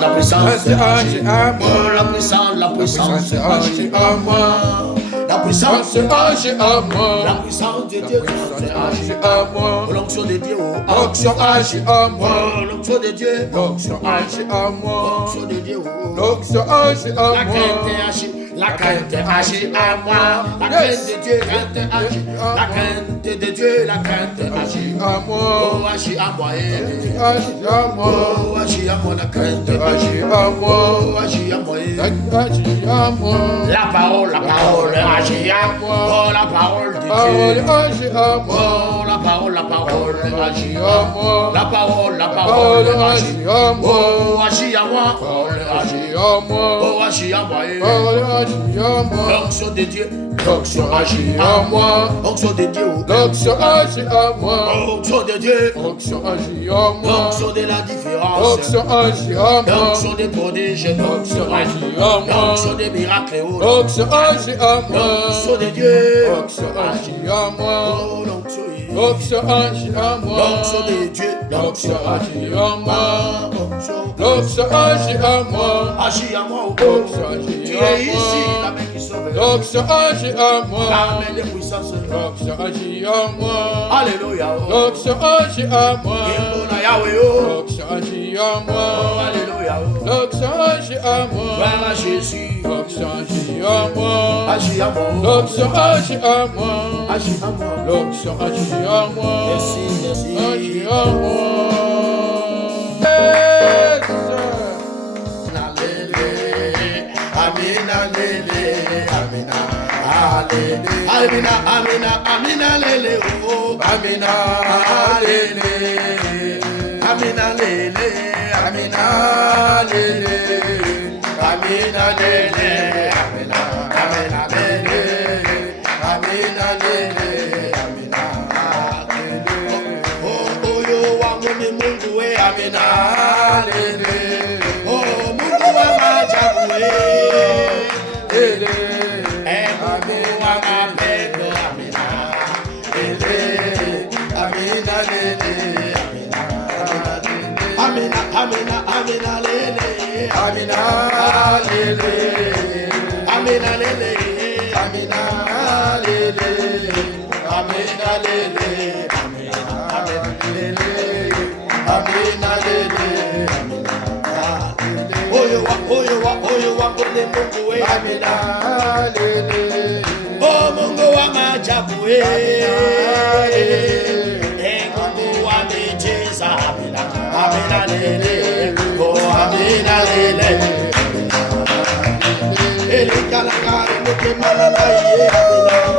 La puissance agit à moi. La puissance agit à moi. La puissance agit à moi. La puissance de Dieu agit à moi. L'onction de Dieu, l'onction agit à moi. L'onction de Dieu, l'onction agit à moi. L'onction de Dieu, l'onction agit à moi. La crainte agit. La crainte agit à moi. La crainte de Dieu, agit. La crainte de Dieu, la crainte agit à moi. Oh, agit à moi. Agit à moi. Oh, agit à moi. La crainte agit à moi. Oh, agit à moi. Agit à moi. La parole agit à moi. Oh, la parole de Dieu agit à moi. Oh, la parole agit à moi. La parole agit à moi. Oh, agit à moi. Agit à moi. Oh, agit à moi. L'onction de Dieu, l'onction agit à moi. L'onction de Dieu, l'onction agit à moi. L'onction de Dieu, l'onction agit à moi. L'onction de la différence, l'onction agit à moi. L'onction des prodiges, l'onction agit à moi. L'onction des miracles, l'onction agit à moi. L'onction de Dieu, l'onction agit à moi. L'onction agit à moi. L'onction de Dieu, l'onction agit à moi. L'onction agit à moi. Agit à moi, l'onction agit à moi. Tu es ici, la main qui sauve. L'onction agit à moi. La main de puissance. L'onction agit à moi. Alléluia. L'onction agit à moi. L'onction agit à moi. Alléluia. L'onction agit à moi. Gloire à Jésus. L'onction agit à moi. Agit à moi. L'onction agit à moi. Agit à moi. L'onction agit à moi. Merci. Agit à moi. Amina, amina, amina, lele, oh, amina, lele, amina, lele, amina, lele, amina, lele, amina, amina, lele, amina, lele, amina, lele, oh, yo, wanguni Mungu we, amina, lele, oh, Mungu wa maajabu we, lele. Amina, amina, lele, amina, lele, amina, lele, amina, lele, amina, lele, amina, lele, amina, lele, oyo wa kone Mungu we, amina, lele, oh Mungu wa maajabu we, Mungu wa miujiza, amina, lele, oh amina, lele, ele kalakari muke malala ye, amina.